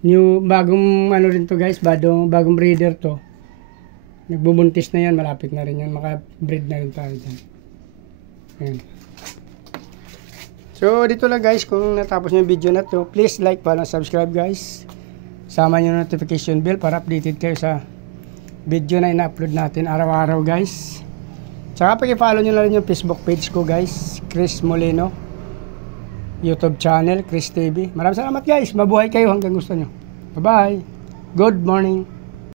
New, bagong ano rin to guys, bagong breeder to. Nagbubuntis na yan, malapit na rin yan. Maka-breed na rin tayo dyan. Ayan. So, dito lang guys, kung natapos nyo yung video na to, please like, follow, subscribe guys. Sama nyo notification bell para updated kayo sa video na ina-upload natin araw-araw guys. Tsaka pag-follow nyo na rin yung Facebook page ko guys, Chris Molino. YouTube channel, Chris TV. Maraming salamat guys, mabuhay kayo hanggang gusto nyo. Bye-bye. Good morning.